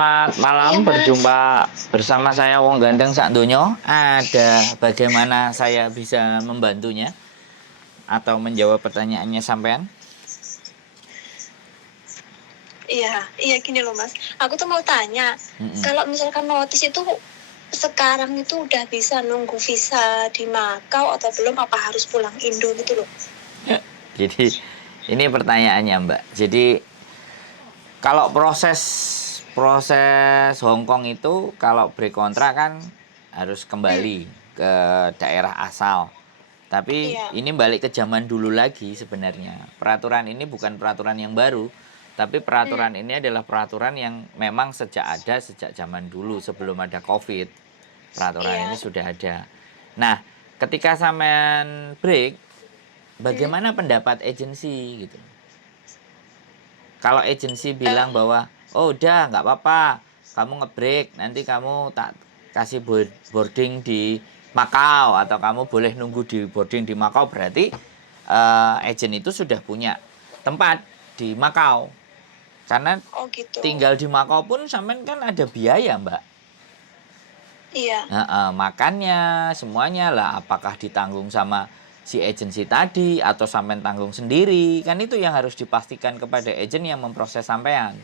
Selamat Iya, malam, Mas. berjumpa bersama saya Wong Gandeng Sak Donyo. Ada bagaimana saya bisa membantunya atau menjawab pertanyaannya sampean? Iya, iya gini loh, Mas. Aku tuh mau tanya, Mm-mm. kalau misalkan notis itu sekarang itu udah bisa nunggu visa di Makau atau belum? Apa harus pulang Indo gitu loh? Jadi ini pertanyaannya Mbak. Jadi kalau proses proses Hong Kong itu kalau break kontrak kan harus Hmm, kembali ke daerah asal. Tapi iya, ini balik ke zaman dulu lagi sebenarnya. Peraturan ini bukan peraturan yang baru, tapi hmm, peraturan ini adalah peraturan yang memang sejak zaman dulu sebelum ada Covid. Peraturan ini iya, sudah ada. Nah, ketika sampean break, hmm, bagaimana pendapat agensi gitu? Kalau agensi eh, bilang bahwa, oh udah nggak apa-apa, kamu ngebreak, nanti kamu tak kasih boarding di Makau atau kamu boleh nunggu di boarding di Makau, berarti agent itu sudah punya tempat di Makau. Karena oh gitu. tinggal di Makau pun sampean kan ada biaya, Mbak. Iya, Nah, makannya semuanya lah apakah ditanggung sama si agensi tadi atau sampean tanggung sendiri, kan itu yang harus dipastikan kepada agent yang memproses sampean.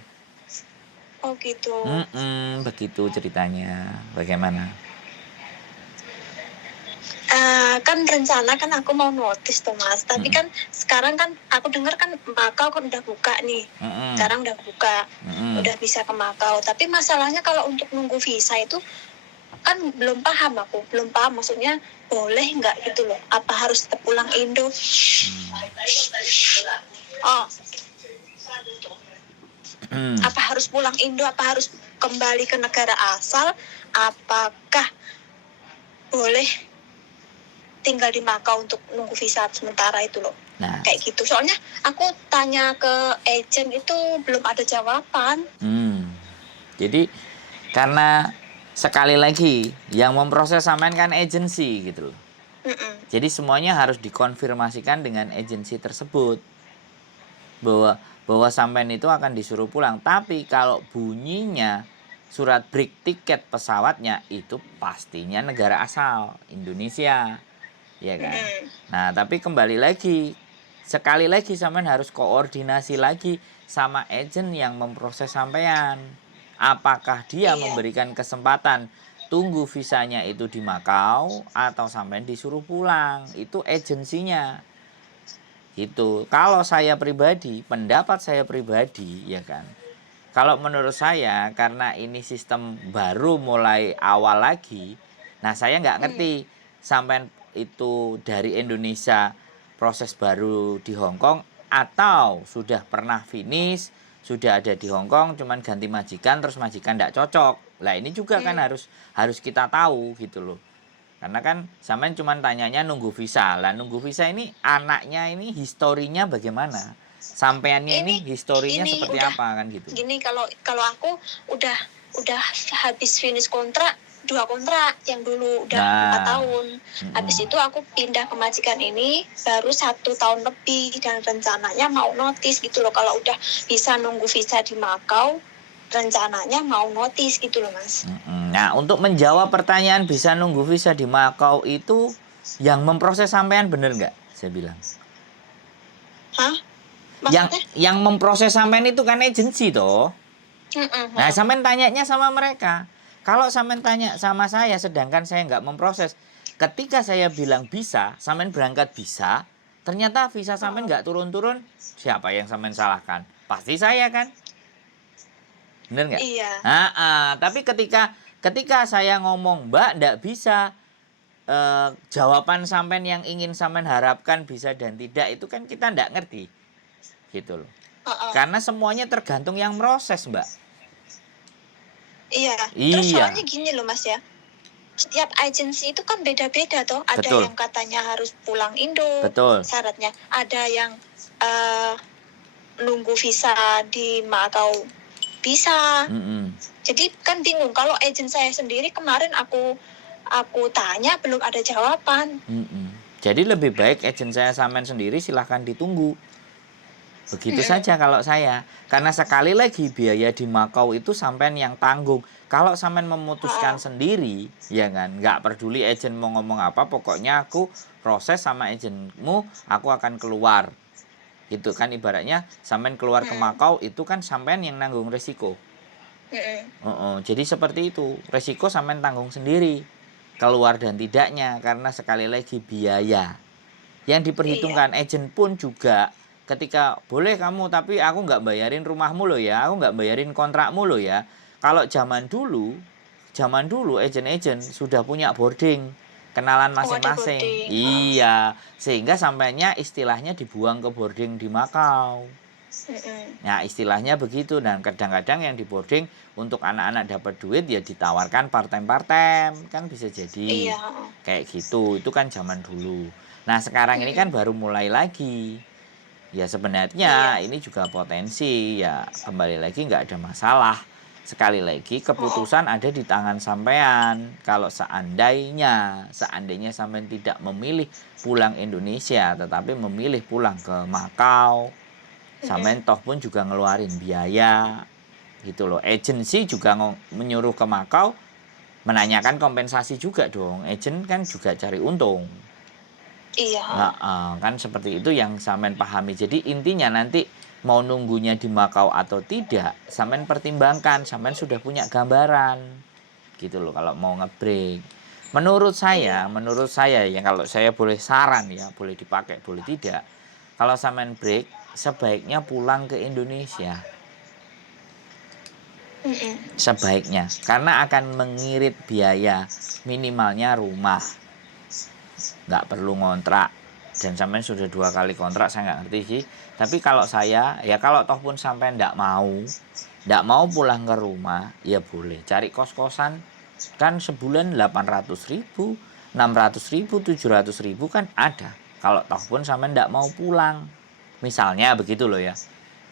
oh gitu. Begitu ceritanya. Bagaimana? Kan rencana kan aku mau notis tuh, Mas. Tapi Mm-mm. kan sekarang kan aku dengar kan Makau kan udah buka nih. Mm-mm. Sekarang udah buka, Mm-mm. udah bisa ke Makau. Tapi masalahnya kalau untuk nunggu visa itu kan belum paham, aku belum paham maksudnya boleh nggak gitu loh, apa harus tetap pulang Indo. Oh, apa harus pulang Indo, apa harus kembali ke negara asal, apakah boleh tinggal di Makau untuk nunggu visa sementara itu loh, Nah, kayak gitu. Soalnya aku tanya ke agent itu belum ada jawaban. jadi karena sekali lagi yang memproses sampean kan agensi gitu loh. Mm-mm. Jadi semuanya harus dikonfirmasikan dengan agensi tersebut bahwa bahwa sampean itu akan disuruh pulang. Tapi kalau bunyinya surat break tiket pesawatnya itu pastinya negara asal, Indonesia. Ya kan? Mm-mm. Nah, tapi kembali lagi, sekali lagi sampean harus koordinasi lagi sama agent yang memproses sampean. Apakah dia Iya, memberikan kesempatan tunggu visanya itu di Makau atau sampean disuruh pulang? Itu agensinya. Gitu. Kalau saya pribadi, pendapat saya pribadi, ya kan. Kalau menurut saya, karena ini sistem baru mulai awal lagi, nah saya nggak mm. ngerti sampai itu dari Indonesia proses baru di Hong Kong atau sudah pernah finish, sudah ada di Hong Kong, cuman ganti majikan terus majikan nggak cocok. Lah ini juga kan Mm. harus harus kita tahu gitu loh. Karena kan sampean cuma tanyanya nunggu visa. Lah nunggu visa ini anaknya ini historinya bagaimana? Sampeannya ini ini historinya ini seperti udah apa kan gitu. gini, kalau kalau aku udah habis finish kontrak, 2 kontrak yang dulu udah 4 tahun. Habis itu aku pindah ke majikan ini baru 1 tahun lebih, dan rencananya mau notis gitu loh. Kalau udah bisa nunggu visa di Makau, rencananya mau notis gitu loh, Mas. Nah, untuk menjawab pertanyaan bisa nunggu visa di Makau itu yang memproses sampean bener nggak? Saya bilang. Hah? Yang Maksudnya? yang memproses sampean itu kan agensi toh. Nah, sampean tanyanya sama mereka. Kalau sampean tanya sama saya sedangkan saya nggak memproses, ketika saya bilang bisa, sampean berangkat bisa, ternyata visa sampean nggak turun-turun, siapa yang sampean salahkan? Pasti saya kan? Bener nggak? Iya. Tapi ketika saya ngomong, Mbak, nggak bisa, jawaban sampean yang ingin sampean harapkan bisa dan tidak itu kan kita nggak ngerti, gitu loh. Karena semuanya tergantung yang proses, Mbak. Iya. Terus Iya, soalnya gini loh, Mas ya. Setiap agensi itu kan beda-beda toh. Ada betul, yang katanya harus pulang Indo betul. syaratnya. Ada yang eh, nunggu visa di Makau bisa. Mm-mm. Jadi kan bingung. Kalau agen saya sendiri kemarin aku tanya belum ada jawaban. Mm-mm. Jadi lebih baik agent saya sampean sendiri silahkan ditunggu. Begitu saja kalau saya. Karena sekali lagi biaya di Makau itu sampean yang tanggung. Kalau sampean memutuskan sendiri, ya kan, nggak peduli agent mau ngomong apa, pokoknya aku proses sama agentmu, aku akan keluar. Gitu kan ibaratnya sampean keluar ke Makau itu kan sampean yang nanggung resiko. Jadi seperti itu, resiko sampean tanggung sendiri. Keluar dan tidaknya karena sekali lagi biaya. Yang diperhitungkan agent pun juga ketika boleh kamu tapi aku nggak bayarin rumahmu loh ya, aku nggak bayarin kontrakmu loh ya. Kalau zaman dulu agent-agent sudah punya boarding, kenalan masing-masing. Iya, sehingga sampainya istilahnya dibuang ke boarding di Makau. Nah istilahnya begitu, dan kadang-kadang yang di boarding untuk anak-anak dapat duit ya ditawarkan part-time kan bisa jadi kayak gitu. Itu kan zaman dulu. Nah sekarang ini kan baru mulai lagi. Ya sebenarnya ini juga potensi, ya kembali lagi nggak ada masalah. Sekali lagi keputusan ada di tangan sampean. Kalau seandainya sampean tidak memilih pulang Indonesia tetapi memilih pulang ke Makau, sampean toh pun juga ngeluarin biaya gitu loh. Agensi juga menyuruh ke Makau, menanyakan kompensasi juga dong. Agent kan juga cari untung. Iya. Kan seperti itu yang sampean pahami. Jadi intinya nanti mau nunggunya di Makau atau tidak, sampean pertimbangkan, sampean sudah punya gambaran. Gitu loh kalau mau nge-break. Menurut saya ya kalau saya boleh saran ya, boleh dipakai, boleh tidak. Kalau sampean break, sebaiknya pulang ke Indonesia. Sebaiknya, karena akan mengirit biaya minimalnya rumah. Nggak perlu ngontrak, dan sampai sudah 2 kali kontrak saya nggak ngerti sih. Tapi kalau saya ya kalau toh pun sampai nggak mau pulang ke rumah, ya boleh cari kos-kosan kan sebulan 800.000, 600.000, 700.000 kan ada. Kalau toh pun sampai nggak mau pulang, misalnya begitu loh ya,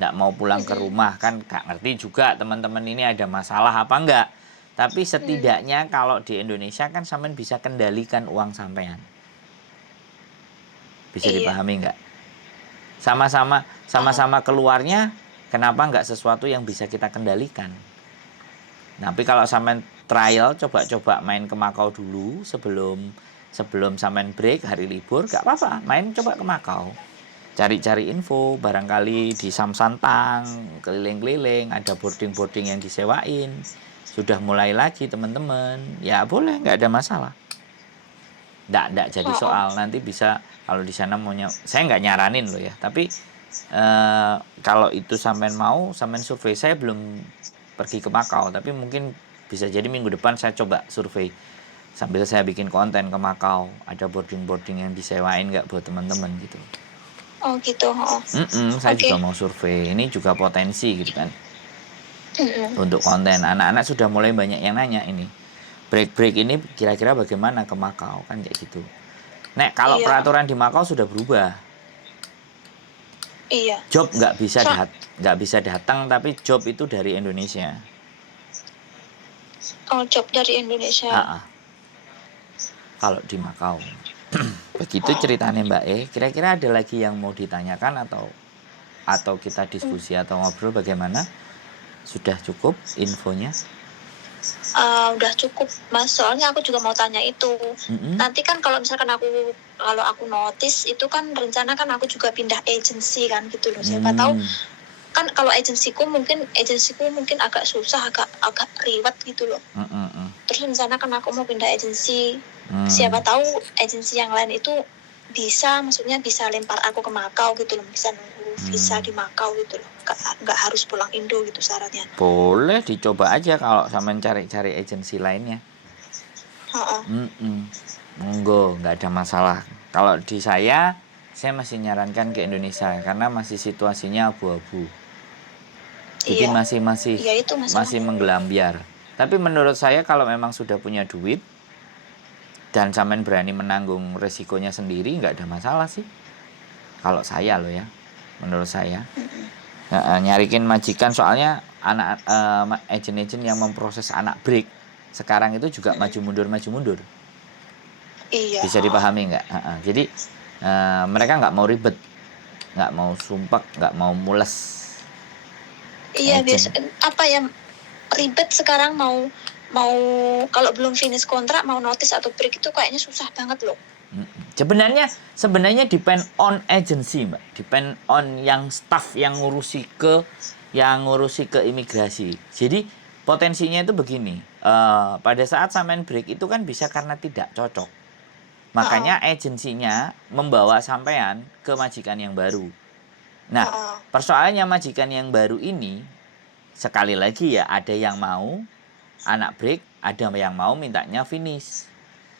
nggak mau pulang ke rumah, kan nggak ngerti juga teman-teman ini ada masalah apa enggak. Tapi setidaknya kalau di Indonesia kan sampean bisa kendalikan uang sampean. Bisa dipahami nggak? Sama-sama keluarnya, kenapa nggak sesuatu yang bisa kita kendalikan? Tapi kalau sampean trial, coba-coba main ke Makau dulu sebelum sampean break hari libur, nggak apa-apa, main coba ke Makau. Cari-cari info, barangkali di Samsantang, keliling-keliling, ada boarding-boarding yang disewain. Sudah mulai lagi teman-teman, ya boleh, nggak ada masalah. Nggak jadi soal, nanti bisa kalau di sana maunya, saya nggak nyaranin loh ya, tapi kalau itu sampean mau, sampean survei, saya belum pergi ke Makau, tapi mungkin bisa jadi minggu depan saya coba survei sambil saya bikin konten ke Makau, ada boarding-boarding yang disewain nggak buat teman-teman gitu. Oh gitu. Saya juga mau survei, ini juga potensi gitu kan. Untuk konten, anak-anak sudah mulai banyak yang nanya ini, break ini kira-kira bagaimana ke Makau kan kayak gitu. Kalau peraturan di Makau sudah berubah. Iya. Job nggak bisa datang, tapi job itu dari Indonesia. Oh, job dari Indonesia. Kalau di Makau. Begitu ceritanya Mbak Kira-kira ada lagi yang mau ditanyakan atau kita diskusi atau ngobrol bagaimana? Sudah cukup infonya? Udah cukup Mas, soalnya aku juga mau tanya itu. Nanti kan kalau misalkan aku notice itu kan rencana kan aku juga pindah agensi kan gitu loh. Siapa tahu kan kalau agensiku mungkin agak susah, agak ribet gitu loh. Terus rencana kan aku mau pindah agensi. Siapa tahu agensi yang lain itu bisa lempar aku ke Makau gitu loh, bisa nunggu visa di Makau gitu loh, nggak harus pulang Indo gitu syaratnya. Boleh dicoba aja kalau sampean cari agensi lainnya. Monggo, nggak ada masalah. Kalau di saya masih nyarankan ke Indonesia karena masih situasinya abu-abu. Jadi masih menggelambiar. Tapi menurut saya kalau memang sudah punya duit dan sampean berani menanggung resikonya sendiri, nggak ada masalah sih. Kalau saya loh ya, menurut saya. Nyarikin majikan, soalnya agent-agent yang memproses anak break sekarang itu juga maju mundur. Iya. Bisa dipahami nggak? Jadi mereka nggak mau ribet. nggak mau sumpek, nggak mau mules. Iya, Agent. biasa apa ya, ribet sekarang mau kalau belum finish kontrak mau notice atau break itu kayaknya susah banget loh. Sebenarnya depend on agency, Mbak. Depend on yang staff yang ngurusi ke imigrasi. Jadi potensinya itu begini. Pada saat sampean break itu kan bisa karena tidak cocok. Makanya agensinya membawa sampean ke majikan yang baru. Nah, persoalannya majikan yang baru ini sekali lagi ya, ada yang mau anak break, ada yang mau mintanya finish.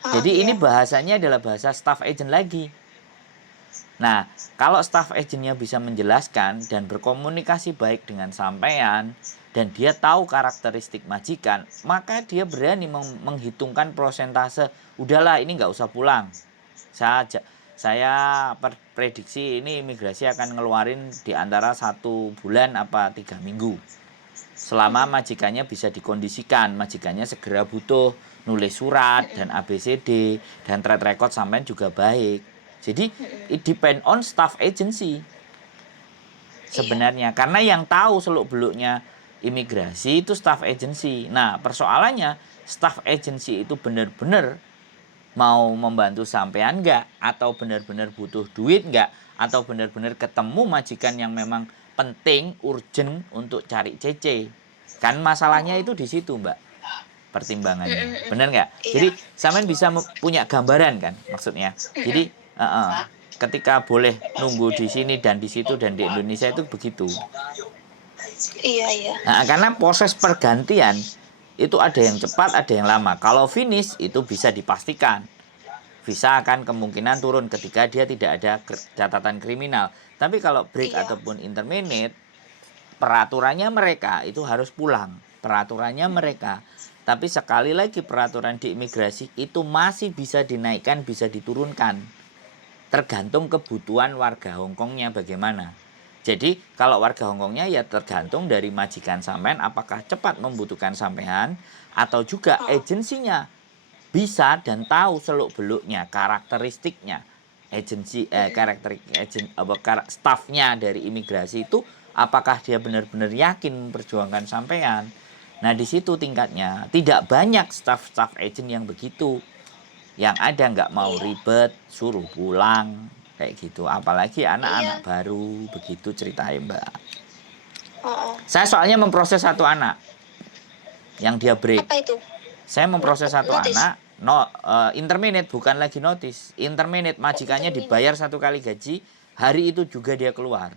Jadi ini bahasanya adalah bahasa staff agent lagi. Nah, kalau staff agentnya bisa menjelaskan dan berkomunikasi baik dengan sampean dan dia tahu karakteristik majikan, maka dia berani menghitungkan prosentase. Udahlah, ini nggak usah pulang. Saya prediksi ini imigrasi akan ngeluarin di antara 1 bulan apa 3 minggu. Selama majikannya bisa dikondisikan, majikannya segera butuh nulis surat dan ABCD dan track record sampean juga baik. Jadi it depend on staff agency sebenarnya, karena yang tahu seluk-beluknya imigrasi itu staff agency. Nah, persoalannya staff agency itu benar-benar mau membantu sampean enggak, atau benar-benar butuh duit enggak, atau benar-benar ketemu majikan yang memang penting, urgent untuk cari CC. Kan masalahnya itu di situ, Mbak, pertimbangannya. Benar nggak? Jadi sampean bisa punya gambaran kan maksudnya. Jadi ketika boleh nunggu di sini dan di situ dan di Indonesia itu begitu. Iya. Nah, karena proses pergantian itu ada yang cepat, ada yang lama. Kalau finish itu bisa dipastikan visa akan kemungkinan turun ketika dia tidak ada catatan kriminal. Tapi kalau break ataupun intermediate, peraturannya mereka itu harus pulang. Peraturannya mereka. Tapi sekali lagi peraturan di imigrasi itu masih bisa dinaikkan, bisa diturunkan. Tergantung kebutuhan warga Hongkongnya bagaimana. Jadi kalau warga Hongkongnya ya tergantung dari majikan sampean apakah cepat membutuhkan sampean, atau juga agensinya bisa dan tahu seluk-beluknya, karakteristiknya. Staffnya dari imigrasi itu apakah dia benar-benar yakin memperjuangkan sampean. Nah, di situ tingkatnya. Tidak banyak staff agent yang begitu. Yang ada nggak mau ribet, suruh pulang, kayak gitu. Apalagi anak-anak baru, begitu ceritanya, Mbak. Saya soalnya memproses 1 anak yang dia break. Apa itu? Saya memproses 1 anak, intermediate, bukan lagi notice. Intermediate, majikannya dibayar 1 kali gaji, hari itu juga dia keluar.